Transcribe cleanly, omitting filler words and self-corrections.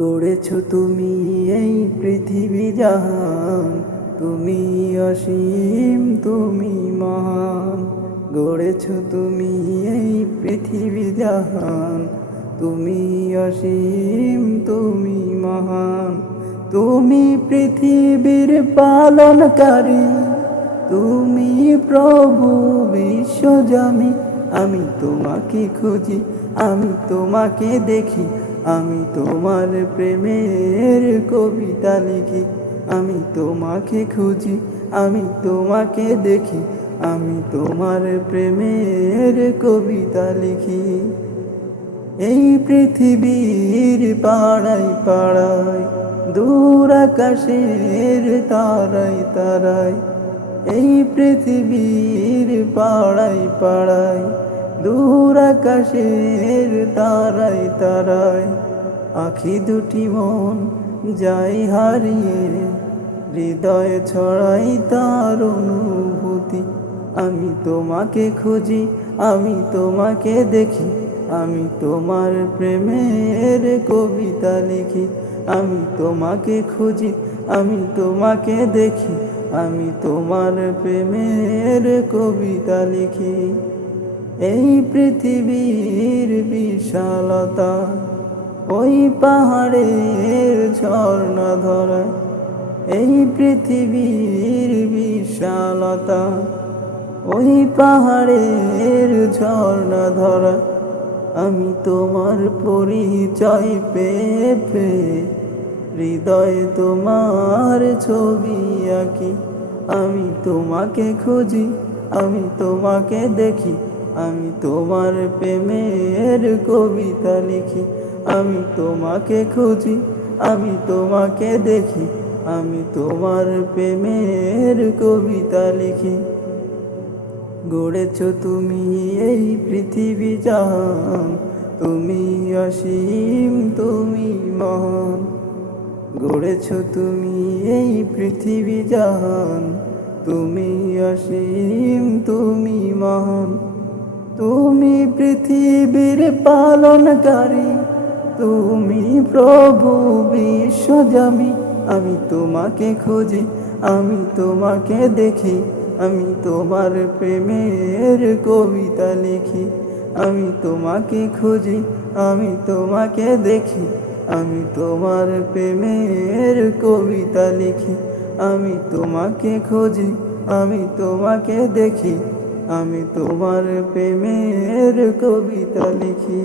গড়েছো তুমি এই পৃথিবী জাহান, তুমি অসীম তুমি মহান। গড়েছো তুমি এই পৃথিবী জাহান, তুমি অসীম তুমি মহান। তুমি পৃথিবীর পালনকারী, তুমি প্রভু বিশ্বজামি। আমি তোমাকে খুঁজি, আমি তোমাকে দেখি, আমি তোমার প্রেমের কবিতা লিখি। আমি তোমাকে খুঁজি, আমি তোমাকে দেখি, আমি তোমার প্রেমের কবিতা লিখি। এই পৃথিবীর পাড়ায় পাড়ায়, দূর আকাশের তারায় তারায়। এই পৃথিবীর পাড়ায় পাড়ায়, দূর আকাশের তারায় তারায়। আখি দুটি মন যাই হারিয়ে, হৃদয়ে ছড়াই তার অনুভূতি। আমি তোমাকে খুঁজি, আমি তোমাকে দেখি, আমি তোমার প্রেমের কবিতা লিখি। আমি তোমাকে খুঁজি, আমি তোমাকে দেখি, আমি তোমার প্রেমের কবিতা লিখি। এই পৃথিবীর বিশালতা, ওই পাহাড়ের ঝর্ণা ধরা। এই পৃথিবীর বিশালতা, ওই পাহাড়ের ঝর্ণা ধরা। আমি তোমার পরিচয় পেয়ে পেয়ে, হৃদয়ে তোমার ছবি আঁকি। আমি তোমাকে খুঁজি, আমি তোমাকে দেখি, আমি তোমার প্রেমের কবিতা লিখি। আমি তোমাকে খুঁজি, আমি তোমাকে দেখি, আমি তোমার প্রেমের কবিতা লিখি। গড়েছো তুমি এই পৃথিবী জাহান, তুমি অসীম তুমি মহান। গড়েছো তুমি এই পৃথিবী জাহান, তুমি অসীম তুমি মহান। তুমি পৃথিবীর পালনকারী, তুমি প্রভু বিশ্বজামি। আমি তোমাকে খুঁজি, আমি তোমাকে দেখি, আমি তোমার প্রেমের কবিতা লিখি। আমি তোমাকে খুঁজি, আমি তোমাকে দেখি, আমি তোমার প্রেমের কবিতা লিখি। আমি তোমাকে খুঁজি, আমি তোমাকে দেখি, আমি তোমার প্রেমের কবিতা লিখি।